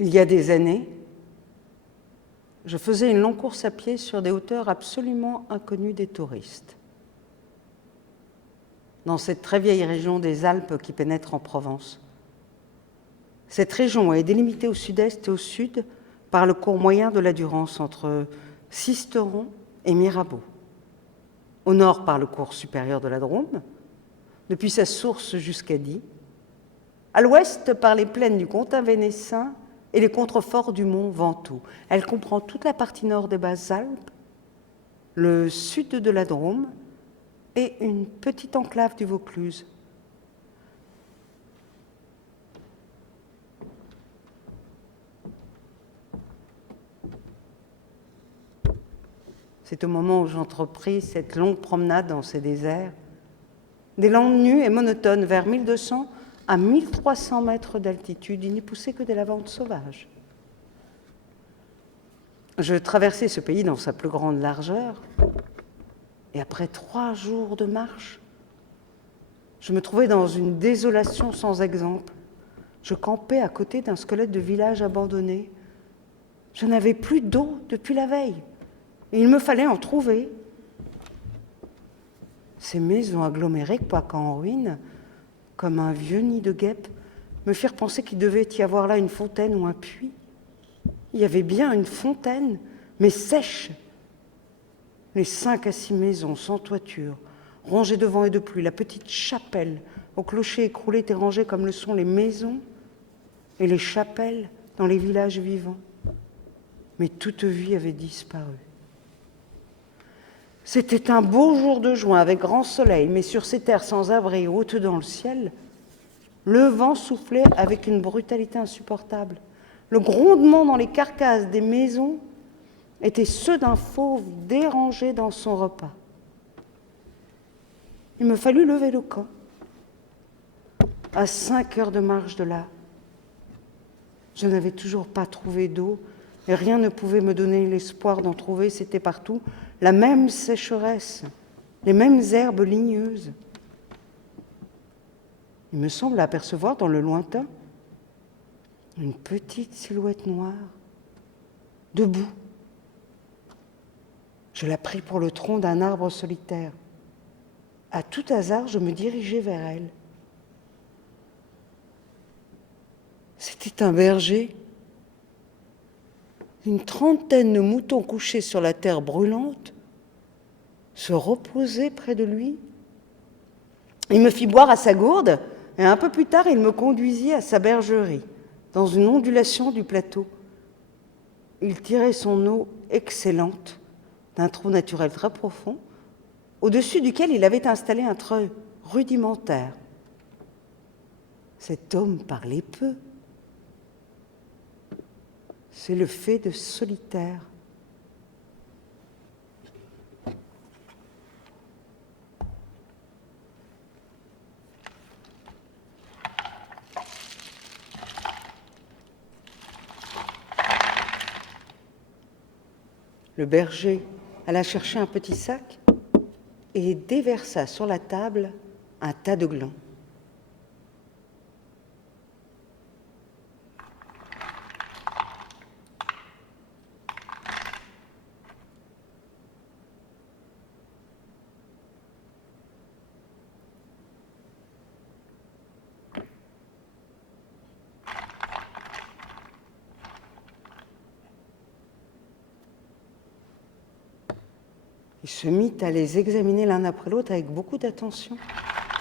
il y a des années, je faisais une longue course à pied sur des hauteurs absolument inconnues des touristes. Dans cette très vieille région des Alpes qui pénètre en Provence. Cette région est délimitée au sud-est et au sud par le cours moyen de la Durance entre Sisteron et Mirabeau. Au nord par le cours supérieur de la Drôme, depuis sa source jusqu'à Die. À l'ouest par les plaines du Comtat vénessin et les contreforts du mont Ventoux. Elle comprend toute la partie nord des Basses-Alpes, le sud de la Drôme et une petite enclave du Vaucluse. C'est au moment où j'entrepris cette longue promenade dans ces déserts, des landes nues et monotones vers 1200 à 1300 mètres d'altitude, il n'y poussait que des lavandes sauvages. Je traversais ce pays dans sa plus grande largeur, et après 3 jours de marche, je me trouvais dans une désolation sans exemple. Je campais à côté d'un squelette de village abandonné. Je n'avais plus d'eau depuis la veille. Et il me fallait en trouver. Ces maisons agglomérées, quoique en ruine, comme un vieux nid de guêpes, me firent penser qu'il devait y avoir là une fontaine ou un puits. Il y avait bien une fontaine, mais sèche. Les 5 à 6 maisons sans toiture, rongées de vent et de pluie, la petite chapelle au clocher écroulé étaient rangées comme le sont les maisons et les chapelles dans les villages vivants. Mais toute vie avait disparu. C'était un beau jour de juin avec grand soleil, mais sur ces terres sans abri, hautes dans le ciel, le vent soufflait avec une brutalité insupportable. Le grondement dans les carcasses des maisons étaient ceux d'un fauve dérangé dans son repas. Il me fallut lever le camp. À 5 heures de marche de là, je n'avais toujours pas trouvé d'eau et rien ne pouvait me donner l'espoir d'en trouver. C'était partout la même sécheresse, les mêmes herbes ligneuses. Il me semble apercevoir dans le lointain une petite silhouette noire, debout. Je la pris pour le tronc d'un arbre solitaire. À tout hasard, je me dirigeai vers elle. C'était un berger. Une trentaine de moutons couchés sur la terre brûlante se reposaient près de lui. Il me fit boire à sa gourde et un peu plus tard, il me conduisit à sa bergerie, dans une ondulation du plateau. Il tirait son eau excellente d'un trou naturel très profond, au-dessus duquel il avait installé un treuil rudimentaire. Cet homme parlait peu. C'est le fait de solitaire. Le berger alla chercher un petit sac et déversa sur la table un tas de glands. Il se mit à les examiner l'un après l'autre avec beaucoup d'attention,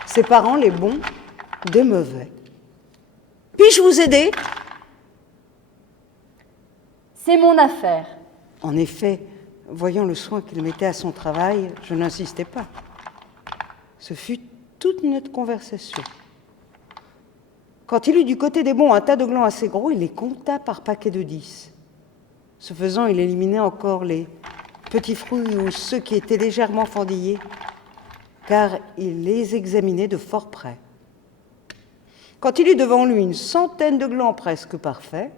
séparant les bons des mauvais. « Puis-je vous aider ?» ?»« C'est mon affaire. » En effet, voyant le soin qu'il mettait à son travail, je n'insistai pas. Ce fut toute notre conversation. Quand il eut du côté des bons un tas de glands assez gros, il les compta par paquets de 10. Ce faisant, il éliminait encore les petits fruits ou ceux qui étaient légèrement fendillés, car il les examinait de fort près. Quand il eut devant lui une centaine de glands presque parfaits,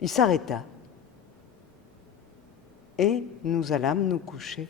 il s'arrêta et nous allâmes nous coucher.